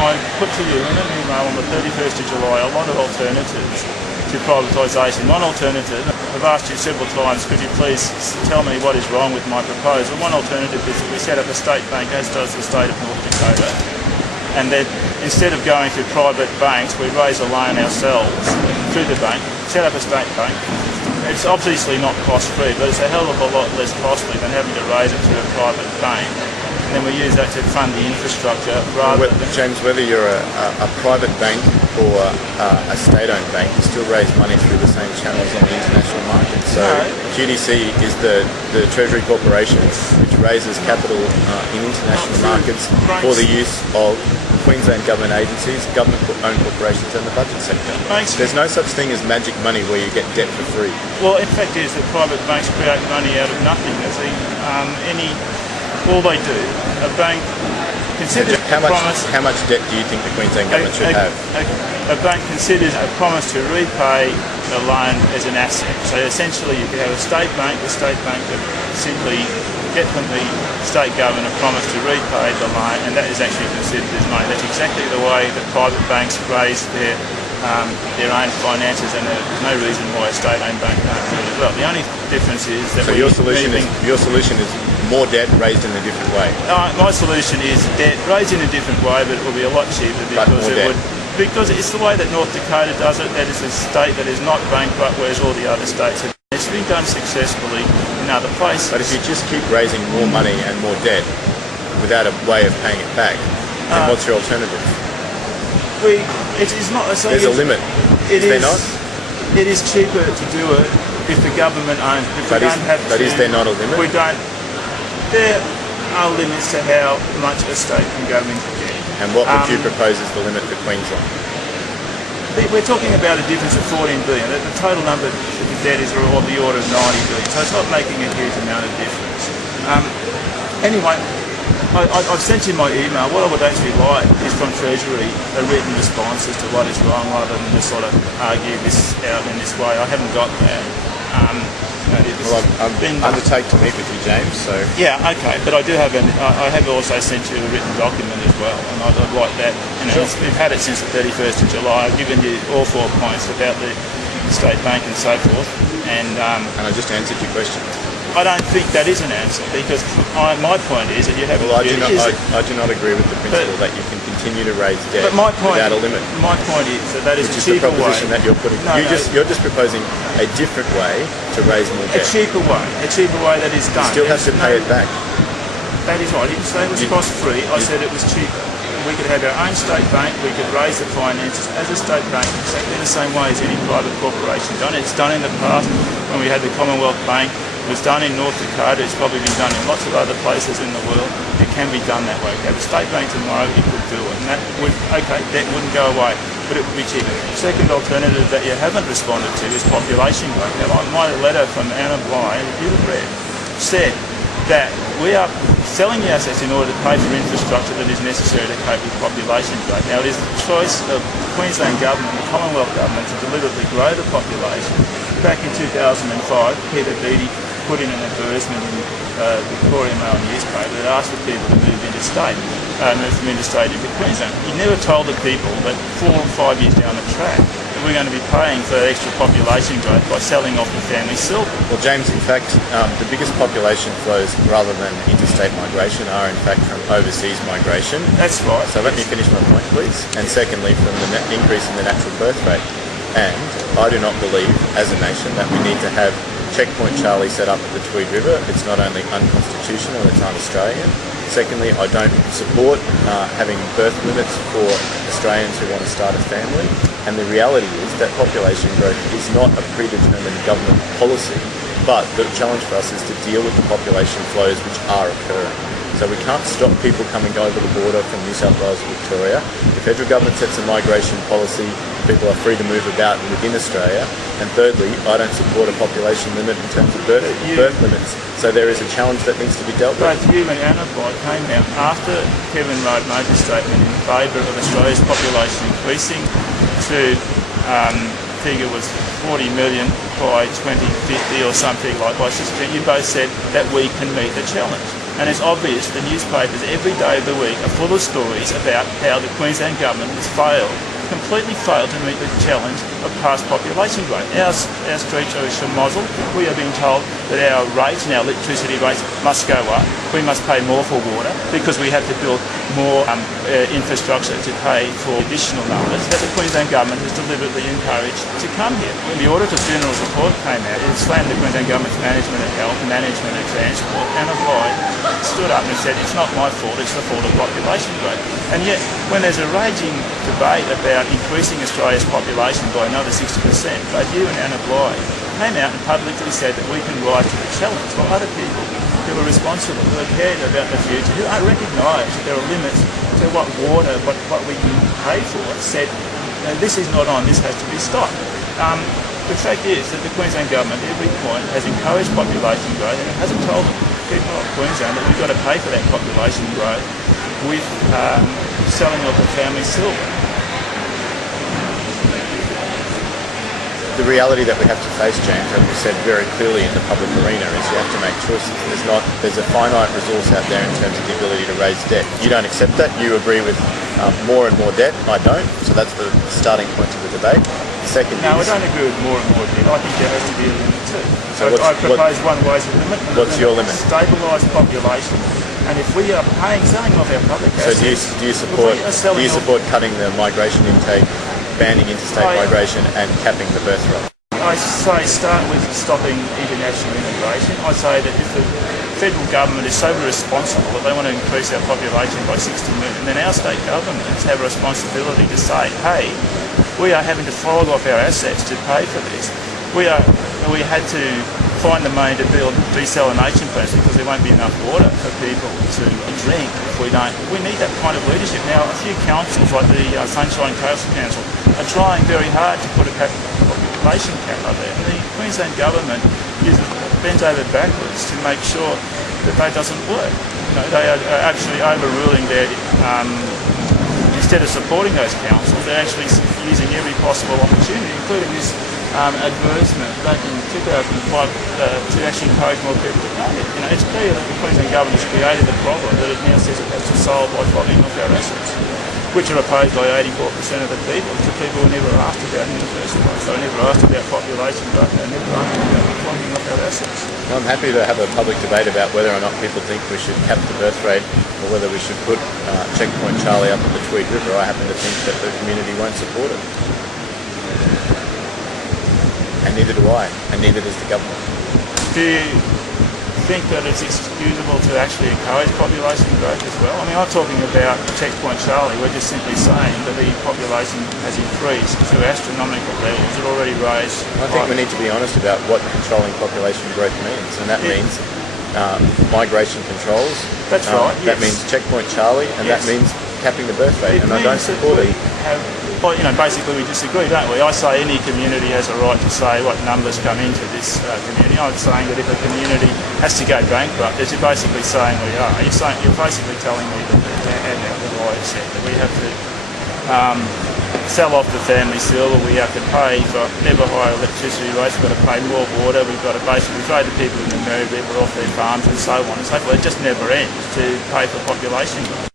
I put to you in an email on the 31st of July a lot of alternatives to privatisation. One alternative, I've asked you several times, could you please tell me what is wrong with my proposal? One alternative is that we set up a state bank, as does the state of North Dakota, and that instead of going to private banks, we raise a loan ourselves through the bank, set up a state bank. It's obviously not cost-free, but it's a hell of a lot less costly than having to raise it through a private bank. And then we use that to fund the infrastructure rather than... James, whether you're a private bank or a state-owned bank, you still raise money through the same channels on the international market. So GDC is the Treasury Corporation which raises capital in international markets for the use of Queensland government agencies, government-owned corporations and the budget sector. There's no such thing as magic money where you get debt for free. Well, in fact is that private banks create money out of nothing. All they do, a bank considers how much debt do you think the Queensland government should have? A bank considers a promise to repay the loan as an asset. So essentially you could have the state bank that simply get from the state government a promise to repay the loan, and that is actually considered as money. That's exactly the way that private banks raise their own finances, and there's no reason why a state-owned bank can't do it as well. The only difference is that your solution is more debt raised in a different way. My solution is debt raised in a different way, but it will be a lot cheaper because it's the way that North Dakota does it. That is a state that is not bankrupt, whereas all the other states have. It's been done successfully in other places. But if you just keep raising more money and more debt without a way of paying it back, then what's your alternative? It is not. There's a limit. Is there not? It is cheaper to do it if the government owns it. But is there not a limit? We don't. There are limits to how much a state can go into debt. And what would you propose is the limit for Queensland? We're talking about a difference of 14 billion. The total number of the debt is of the order of 90 billion, so it's not making a huge amount of difference. Anyway, I've sent you my email. What I would actually like is from Treasury a written response as to what is wrong, rather than just sort of argue this out in this way. I haven't got that. Undertake to meet with you, James. So yeah, okay. But I do have I have also sent you a written document as well, and I'd like that. Sure. We've had it since the 31st of July. I've given you all 4 points about the state bank and so forth, and I just answered your question. I don't think that is an answer, because my point is that you have. Well, I do not agree with the principle that you can continue to raise debt without a limit. My point is that is a cheaper way. Which is the proposition that you're putting. You're just proposing a different way to raise more debt. A cheaper way that is done. You still have to pay it back. That is right. I didn't say it was cost-free. I said it was cheaper. We could have our own state bank. We could raise the finances as a state bank exactly the same way as any private corporation done. It's done in the past when we had the Commonwealth Bank. It was done in North Dakota. It's probably been done in lots of other places in the world. It can be done that way. Have a state bank tomorrow, you could do it. And that would, debt wouldn't go away, but it would be cheaper. Second alternative that you haven't responded to is population growth. Now, my letter from Anna Bly, you have read, said that we are selling the assets in order to pay for infrastructure that is necessary to cope with population growth. Now, it is the choice of the Queensland government, the Commonwealth government, to deliberately grow the population. Back in 2005, Peter Beattie put in an advertisement in the Victorian Mail newspaper that asked for people to move from interstate into Queensland. He never told the people that 4 or 5 years down the track that we're going to be paying for extra population growth by selling off the family silver. Well, James, in fact, the biggest population flows rather than interstate migration are in fact from overseas migration. That's right. So let me finish my point, please. And secondly, from the increase in the natural birth rate. And I do not believe, as a nation, that we need to have Checkpoint Charlie set up at the Tweed River. It's not only unconstitutional, it's un-Australian. Secondly, I don't support having birth limits for Australians who want to start a family. And the reality is that population growth is not a predetermined government policy, but the challenge for us is to deal with the population flows which are occurring. So we can't stop people coming over the border from New South Wales and Victoria. The federal government sets a migration policy. People are free to move about within Australia. And thirdly, I don't support a population limit in terms of birth limits. So there is a challenge that needs to be dealt with. Both you and Anna Bly came out after Kevin Rudd made the statement in favour of Australia's population increasing to, figure was 40 million by 2050 or something like that. You both said that we can meet the challenge. And it's obvious the newspapers every day of the week are full of stories about how the Queensland government has completely failed to meet the challenge of past population growth. Our streets are a schmozzle. We are being told that our rates and our electricity rates must go up. We must pay more for water because we have to build more infrastructure to pay for additional numbers that the Queensland government has deliberately encouraged to come here. When the Auditor General's report came out, it slammed the Queensland government's management of health, management of transport, and applied, stood up and said, it's not my fault, it's the fault of population growth. And yet, when there's a raging debate about increasing Australia's population by another 60%, both you and Anna Bligh came out and publicly said that we can rise to the challenge, while other people who are responsible, who are cared about the future, who recognise that there are limits to what water, what we can pay for, said, no, this is not on, this has to be stopped. The fact is that the Queensland government at every point has encouraged population growth, and it hasn't told the people of Queensland that we've got to pay for that population growth with selling off the family silver. The reality that we have to face, James, as we said very clearly in the public arena, is you have to make choices. There's a finite resource out there in terms of the ability to raise debt. You don't accept that. You agree with more and more debt. I don't. So that's the starting point of the debate. The second I don't agree with more and more debt. I think there has to be a limit too. So I propose one way to limit. What's your limit? Stabilise population. And if we are selling off our public assets... So do you support cutting the migration intake, banning interstate migration and capping the birth rate? I say start with stopping international immigration. I say that if the federal government is so responsible that they want to increase our population by 60 million, then our state governments have a responsibility to say, hey, we are having to flog off our assets to pay for this. We had to find the money to build desalination plants because there won't be enough water for people to drink if we don't. We need that kind of leadership. Now, a few councils like the Sunshine Coast Council are trying very hard to put a population cap up there. And the Queensland government bends over backwards to make sure that doesn't work. They are actually overruling their... instead of supporting those councils, they're actually using every possible opportunity, including this advertisement back in 2005 to actually encourage more people to pay it. It's clear that the Queensland government has created the problem that it now says it has to solve by flogging off our assets, which are opposed by 84% of the people. It's the people who never asked about it in the first place. They never asked about population growth, they never asked about flogging off our assets. Well, I'm happy to have a public debate about whether or not people think we should cap the birth rate or whether we should put Checkpoint Charlie up at the Tweed River. I happen to think that the community won't support it. And neither do I, and neither does the government. Do you think that it's excusable to actually encourage population growth as well? I mean, I'm talking about Checkpoint Charlie. We're just simply saying that the population has increased to astronomical levels. It already raised... I think we need to be honest about what controlling population growth means, and that means migration controls. That's right, That means Checkpoint Charlie, and that means capping the birth rate, and I don't support it. Well, basically we disagree, don't we? I say any community has a right to say what numbers come into this community. I'm saying that if a community has to go bankrupt, as you're basically saying we are, you're basically telling me that the lawyer said that we have to sell off the family silver, we have to pay for never higher electricity rates, we've got to pay more water, we've got to basically throw the people in the Mary River off their farms and so on and so forth. It just never ends to pay for population growth.